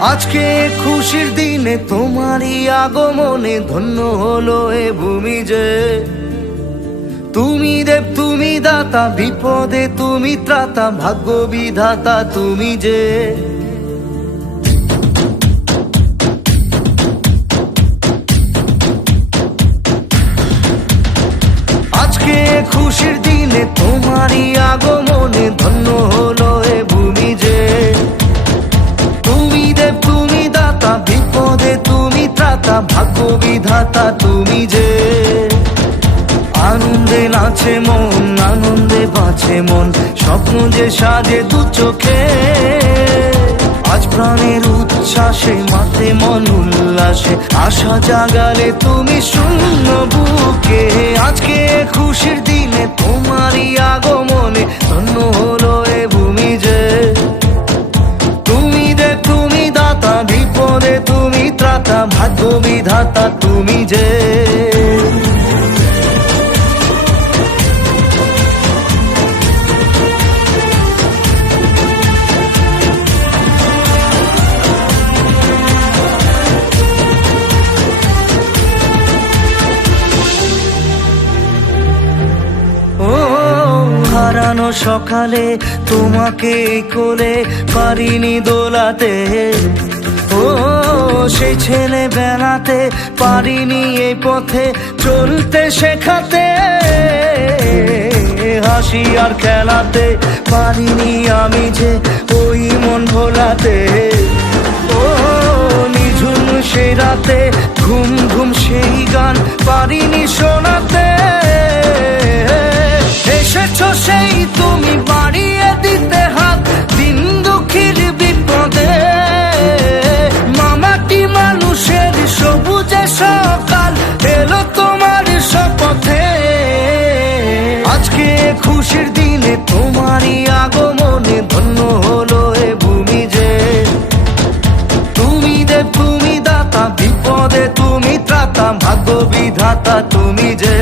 আজকে খুশির দিনে তোমারই আগমনে ধন্য হলো এ ভূমি যে। তুমি দেব তুমি দাতা, বিপদে তুমি ত্রাতা, ভাগ্য বিধাতা তুমি যে। আজকে খুশির দিনে তোমারই আগমনে ধন্য হলো এ ভূমি যে। তুমি দেব তুমি দাতা, বিপদে তুমি ত্রাতা, ভাগ্য বিধাতা তুমি যে। আনন্দে নাচে মন, আনন্দে বাঁচে মন, স্বপ্ন যে সাজে দু চোখে। আজ প্রাণের উচ্ছ্বাসে মাতে মন উল্লাসে, আশা জাগালে তুমি শূন্য বুকে। আজকে খুশির দিনে তোমারই আগমনে ধন্য হলো এ ভূমি যে। তুমি দেব তুমি দাতা, বিপদে তুমি ত্রাতা, ভাগ্য বিধাতা তুমি যে। হারানো সকালে তোমাকে কোলে পারিনি দোলাতে, ও সেই ছেলে বেলাতে পারিনি এই পথে চলতে শেখাতে। হাসি আর খেলাতে পারিনি আমি যে ওই মন ভোলাতে। ও নিঝুম সেই রাতে ঘুম ঘুম সেই গান পারিনি শোনাতে। এসেছো সেই তুমি বাড়িয়ে দিতে হাত দিন দুঃখীর বিপদে। মামাটি মানুষের সবুজে সকাল এলো তোমার শপথে। আজকে খুশির দিনে তোমারই আগমনে ধন্য হলো এ ভূমি যে। তুমি দেব তুমি দাতা, বিপদে তুমি ত্রাতা, ভাগ্য বিধাতা তুমি যে।